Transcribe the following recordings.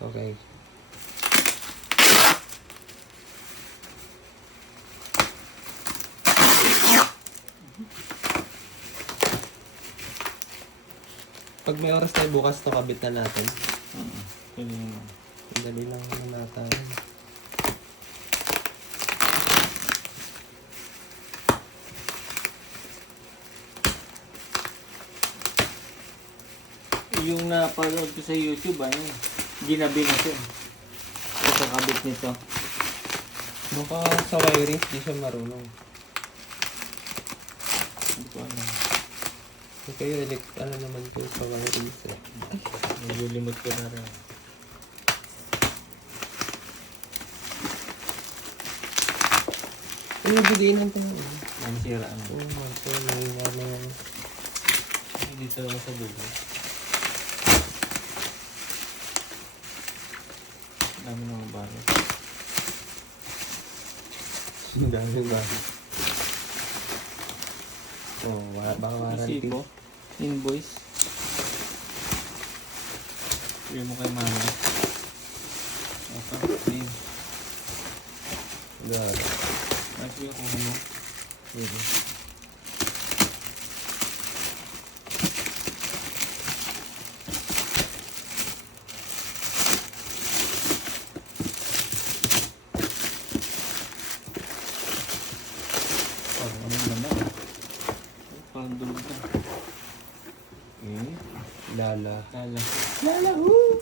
Okay. Pag may oras tayo bukas, to kabit na natin. Dali lang naman natin. Yung napanood ko sa YouTube, ginabi na siya. Kakabit nito. Baka sa wiring, di siya marunong. Hindi ko alam. Kayo, ano naman ko sa wiring eh. Nagulimot ko na rin. Ano nabigayin ng tanong? Ang sira na. Oo, so may ano yung... Dito naman sa dulo. Dami naman bakit. Ang dami ba? Oo, baka warranty. Isipo. Invoice. Pili mo kay mama. Okay. God. Kasi ako mo. Ano naman? Parang dulog na. Lala. Lala. Lala, woo!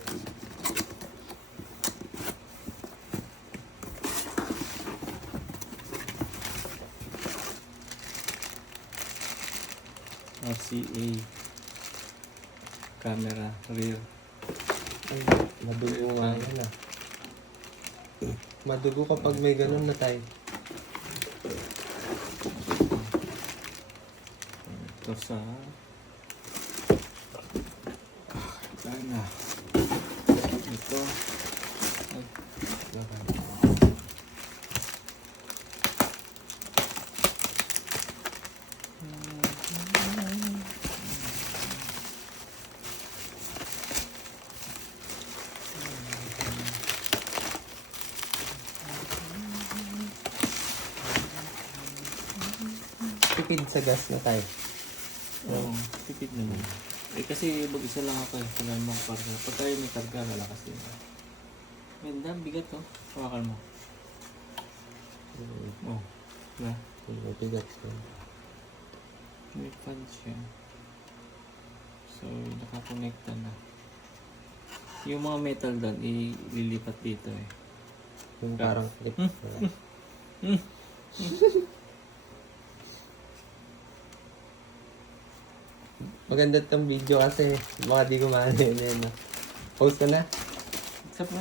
RCA. Camera. Rear. Ay, madugo nga yan ah. Madugo kapag may ganun na tayo. Ito sa... na. Ito. Ay. Tipid sa gas na tayo. Oo, tipid naman. Kasi mag-isa lang ako eh. Kailangan mong karga. Pag tayo may karga, malakas din. Ganda, bigat to. Hawakan mo. Oh. Na. Mabigat siya. May fan siya. So, nakakonekta na. Yung mga metal doon, ililipat dito eh. Yung parang clip. Maganda itong video kasi baka di ko maano yun. Post ko na. Except na.